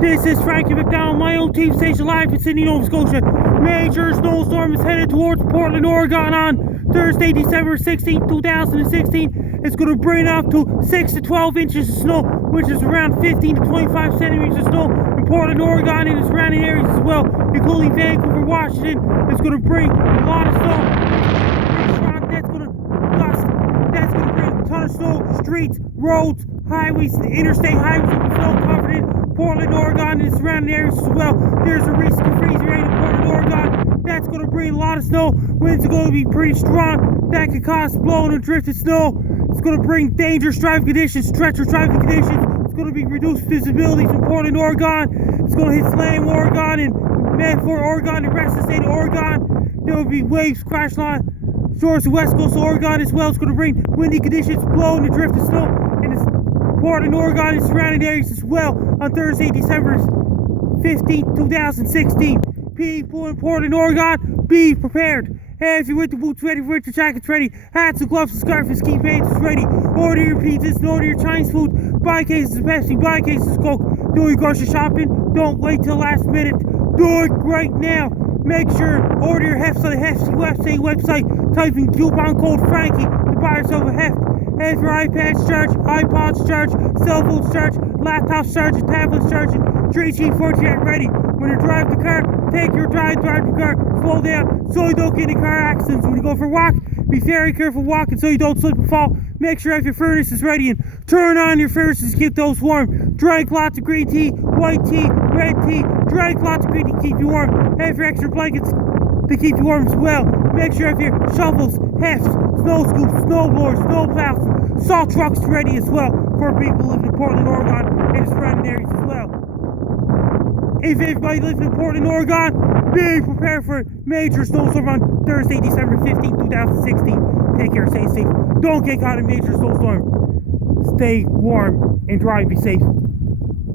This is Frankie McDowell, my own TV station live in Sydney, Nova Scotia. Major snowstorm is headed towards Portland, Oregon on Thursday, December 16, 2016. It's going to bring up to 6 to 12 inches of snow, which is around 15 to 25 centimeters of snow in Portland, Oregon and its surrounding areas as well, including Vancouver, Washington. It's going to bring a lot of snow. That's going to bring a ton of snow, streets, roads, highways, the interstate highways with snow covered in Portland, Oregon, and its surrounding areas as well. There's a risk of freezing rain in Portland, Oregon. That's going to bring a lot of snow. Winds are going to be pretty strong. That could cause blowing and drifted snow. It's going to bring dangerous driving conditions, treacherous driving conditions. It's going to be reduced visibility from Portland, Oregon. It's going to hit Slam, Oregon, and Medford, Oregon, and the rest of the state of Oregon. There will be waves crashing on shores of West Coast Oregon as well. It's going to bring windy conditions, blowing and drifted snow in Portland, Oregon, and surrounding areas as well on Thursday, December 15, 2016. People in Portland, Oregon, be prepared. Have your winter boots ready, winter jackets ready, hats and gloves and scarves and ski pants ready. Order your pizzas and order your Chinese food. Buy cases of Pepsi, buy cases of Coke. Do your grocery shopping. Don't wait till last minute. Do it right now. Make sure order your hefts on the Hefty website. Type in coupon code Frankie to buy yourself a heft. Have your iPads charged, iPods charged, cell phones charged, laptops charged, tablets charged, 3G, 4G ready. When you drive the car, take your drive the car, slow down so you don't get in car accidents. When you go for a walk, be very careful walking so you don't slip and fall. Make sure your furnace is ready and turn on your furnaces to keep those warm. Drink lots of green tea, white tea, red tea. Drink lots of green tea to keep you warm. Have your extra blankets to keep you warm as well. Make sure you have your shovels, hefts, snow scoops, snowblowers, snow plows, and salt trucks ready as well for people living in Portland, Oregon and its surrounding areas as well. If anybody living in Portland, Oregon, be prepared for major snowstorm on Thursday, December 15, 2016. Take care, stay safe. Don't get caught in major snowstorm. Stay warm and dry, be safe.